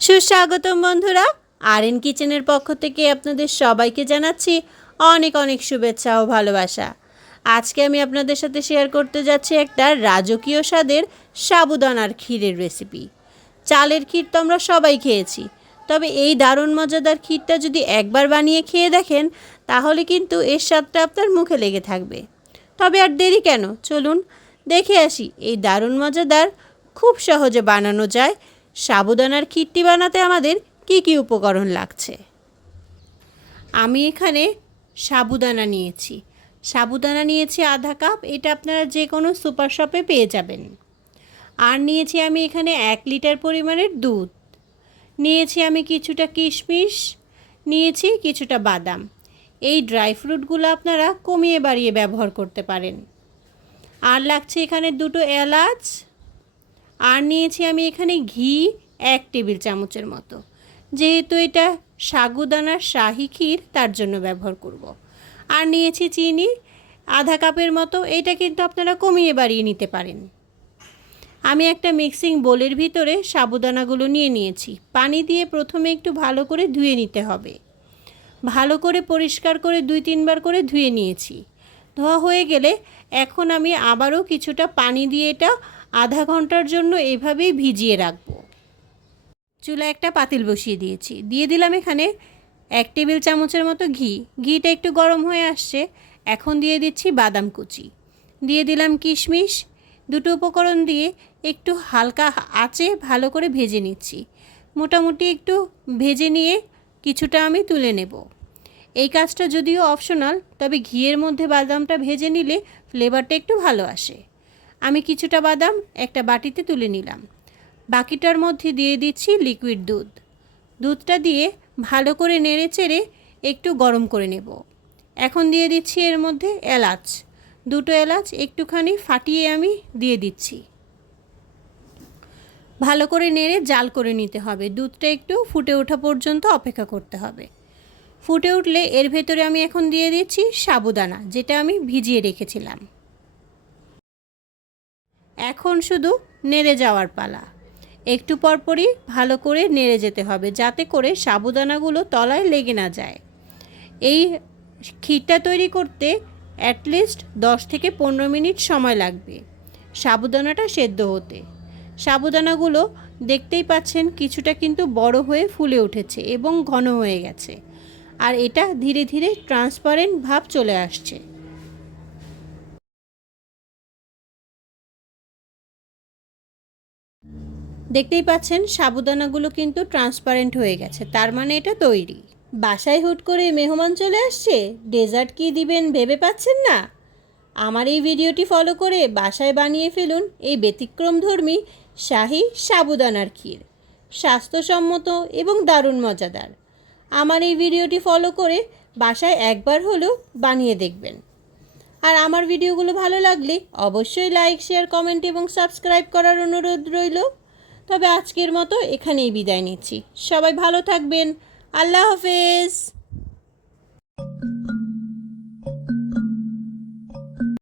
সুস্বাগতম বন্ধুরা, আরএন কিচেনের পক্ষ থেকে আপনাদের সবাইকে জানাচ্ছি অনেক অনেক শুভেচ্ছা ও ভালোবাসা। আজকে আমি আপনাদের সাথে শেয়ার করতে যাচ্ছি একটা রাজকীয় স্বাদের সাবুদানার ক্ষীরের রেসিপি। চালের ক্ষীর তো আমরা সবাই খেয়েছি, তবে এই দারুণ মজাদার ক্ষীরটা যদি একবার বানিয়ে খেয়ে দেখেন তাহলে কিন্তু এর স্বাদটা আপনার মুখে লেগে থাকবে। তবে আর দেরি কেন, চলুন দেখে আসি এই দারুণ মজাদার, খুব সহজে বানানো যায় সাবুদানার ক্ষীরটি বানাতে আমাদের কি কি উপকরণ লাগছে। আমি এখানে সাবুদানা নিয়েছি আধা কাপ। এটা আপনারা যে কোনো সুপার শপে পেয়ে যাবেন। আর নিয়েছি আমি এখানে 1 লিটার পরিমাণের দুধ। নিয়েছি আমি কিছুটা কিশমিশ, নিয়েছি কিছুটা বাদাম। এই ড্রাই ফ্রুটগুলো আপনারা কমিয়ে বাড়িয়ে ব্যবহার করতে পারেন। আর লাগছে এখানে 2টো এলাচ। আর নিয়েছি আমি এখানে ঘি 1 টেবিল চামচের মতো। যেহেতু এটা সাবুদানার শাহি ক্ষীর তার জন্য ব্যবহার করব। আর নিয়েছি চিনি আধা কাপের মতো। এটা কিন্তু আপনারা কমিয়ে বাড়িয়ে নিতে পারেন। আমি একটা মিক্সিং বোলের ভিতরে সাবুদানাগুলো নিয়েছি। পানি দিয়ে প্রথমে একটু ভালো করে ধুয়ে নিতে হবে। ভালো করে পরিষ্কার করে 2-3 বার করে ধুয়ে নিয়েছি। ধোয়া হয়ে গেলে এখন আমি আবারও কিছুটা পানি দিয়ে এটা আধা ঘন্টার জন্য এভাবেই ভিজিয়ে রাখবো। চুলায় একটা পাতিল বসিয়ে দিয়েছি। দিয়ে দিলাম এখানে 1 টেবিল চামচের মতো ঘি। ঘিটা একটু গরম হয়ে আসছে। এখন দিয়ে দিচ্ছি বাদাম কুচি, দিয়ে দিলাম কিশমিশ। 2টো উপকরণ দিয়ে একটু হালকা আঁচে ভালো করে ভেজে নিচ্ছি। মোটামুটি একটু ভেজে নিয়ে কিছুটা আমি তুলে নেব। এই কাজটা যদিও অপশনাল, তবে ঘিয়ের মধ্যে বাদামটা ভেজে নিলে ফ্লেভারটা একটু ভালো আসে। আমি কিছুটা বাদাম একটা বাটিতে তুলে নিলাম। বাকিটার মধ্যে দিয়ে দিচ্ছি লিকুইড দুধ। দুধটা দিয়ে ভালো করে নেড়ে চেড়ে একটু গরম করে নেব। এখন দিয়ে দিচ্ছি এর মধ্যে এলাচ। 2টো এলাচ একটুখানি ফাটিয়ে আমি দিয়ে দিচ্ছি। ভালো করে নেড়ে জাল করে নিতে হবে। দুধটা একটু ফুটে ওঠা পর্যন্ত অপেক্ষা করতে হবে। ফুটে উঠলে এর ভেতরে আমি এখন দিয়ে দিচ্ছি সাবুদানা, যেটা আমি ভিজিয়ে রেখেছিলাম। এখন শুধু নেড়ে যাওয়ার পালা। একটু পরপরই ভালো করে নেড়ে যেতে হবে, যাতে করে সাবুদানাগুলো তলায় লেগে না যায়। এই ক্ষীরটা তৈরি করতে অ্যাটলিস্ট 10 থেকে 15 মিনিট সময় লাগবে সাবুদানাটা সেদ্ধ হতে। সাবুদানাগুলো দেখতেই পাচ্ছেন কিছুটা কিন্তু বড় হয়ে ফুলে উঠেছে এবং ঘন হয়ে গেছে। আর এটা ধীরে ধীরে ট্রান্সপারেন্ট ভাব চলে আসছে। দেখতেই পাচ্ছেন সাবুদানাগুলো কিন্তু ট্রান্সপারেন্ট হয়ে গেছে, তার মানে এটা তৈরি। বাসায় হুট করে মেহমান চলে আসছে, ডেজার্ট কি দিবেন ভেবে পাচ্ছেন না? আমার এই ভিডিওটি ফলো করে বাসায় বানিয়ে ফেলুন এই ব্যতিক্রমধর্মী শাহি সাবুদানার ক্ষীর। স্বাস্থ্যসম্মত এবং দারুণ মজাদার। আমার এই ভিডিওটি ফলো করে বাসায় একবার হলেও বানিয়ে দেখবেন। আর আমার ভিডিওগুলো ভালো লাগলে অবশ্যই লাইক, শেয়ার, কমেন্ট এবং সাবস্ক্রাইব করার অনুরোধ রইল। তবে আজকের মতো এখানেই বিদায় নিচ্ছি। সবাই ভালো থাকবেন। আল্লাহ হাফেজ।